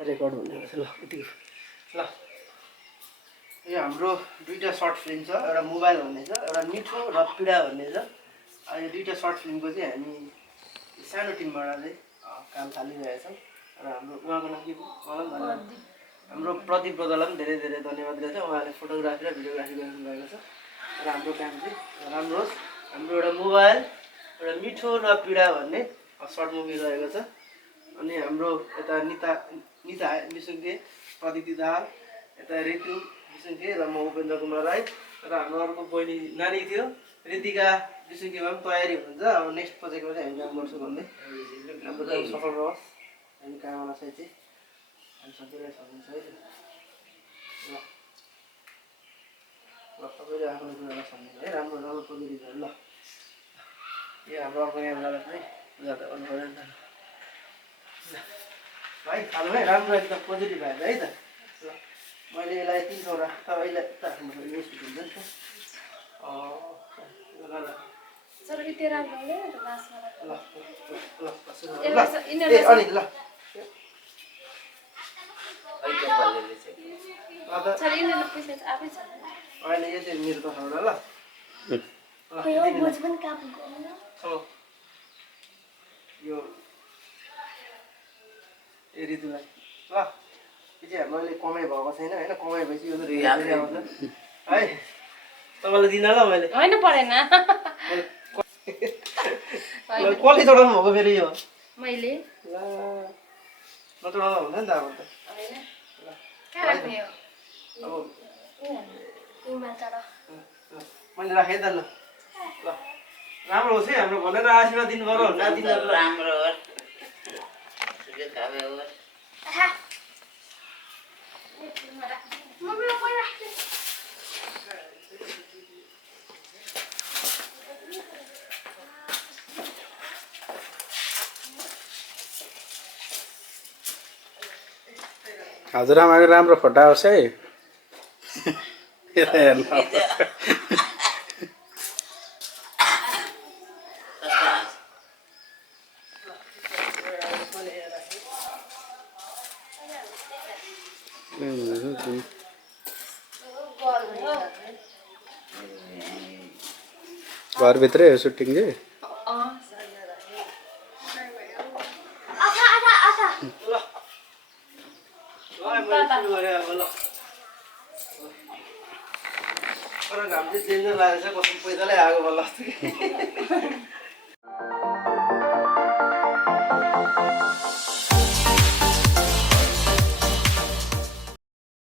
record हुने रहेछ ल यति ल यो हाम्रो दुईटा सर्ट फिल्म छ एउटा मोबाइल भन्ने छ एउटा मिठो र पीडा भन्ने छ यो दुईटा सर्ट फिल्मको चाहिँ हामी सानो टिमबाट चाहिँ काम थालिरहेछौँ र हाम्रो उहाँको नाम के हो हाम्रो प्रदीप ब्रदरलाई पनि धेरै धेरै धन्यवाद दिएको छ उहाँले फोटोग्राफी र भिडियोग्राफी गर्नु भएको छ र हाम्रो काम चाहिँ राम्रो होस् हाम्रो एउटा मोबाइल एउटा मिठो र पीडा भन्ने सर्ट मुभी रहेको छ अनि हाम्रो यता निता निसुङ्गे प्रदिति दाहाल यता ऋतु निसुङ्गे र म उपेन्द्र कुमार राई र हाम्रो अर्को बहिनी नानी थियो ऋतिका निसुङ्गेमा पनि तयारी हुन्छ अब नेक्स्ट प्रोजेक्टमा चाहिँ हामी काम गर्छौँ भन्ने हाम्रो चाहिँ सफल रहोस् हामी कामना चाहिँ हामी सबैलाई सकिन्छ है ल सबैले आफ्नो कुरालाई सम्झिनु है राम्रो राम्रो प्रोजेक्ट ल यो हाम्रो अर्को क्यामेरालाई पनि जाँदा गर्नु पऱ्यो नि त भाइ खानु है राम्रो एकदम पोजिटिभ भएर है त ल मैले यसलाई 300 राख तपाईँलाई राख्नु पर्यो यस्तो हुन्छ नि अहिले यो चाहिँ मेरो तर्फबाट यो ऋतुलाई ल यो चाहिँ मैले कमाइ भएको छैन होइन कमाइ भएपछि यो है तपाईँलाई दिन ल मैले होइन परेन कसले चढाउनु भएको फेरि यो मैले ल नचढाउँदा हुन्छ नि त अब मैले राखेँ त ल ल राम्रो होस् है हाम्रो भनेर आशीर्वाद दिनु पर्यो नदिनु राम्रो हो हजुरआमाको राम्रो फोटो आओस् है घरभित्रै हो सुटिङ चाहिँ घाम चाहिँ चेन्ज लागेको छ कसम पैसाले आएको बल्ल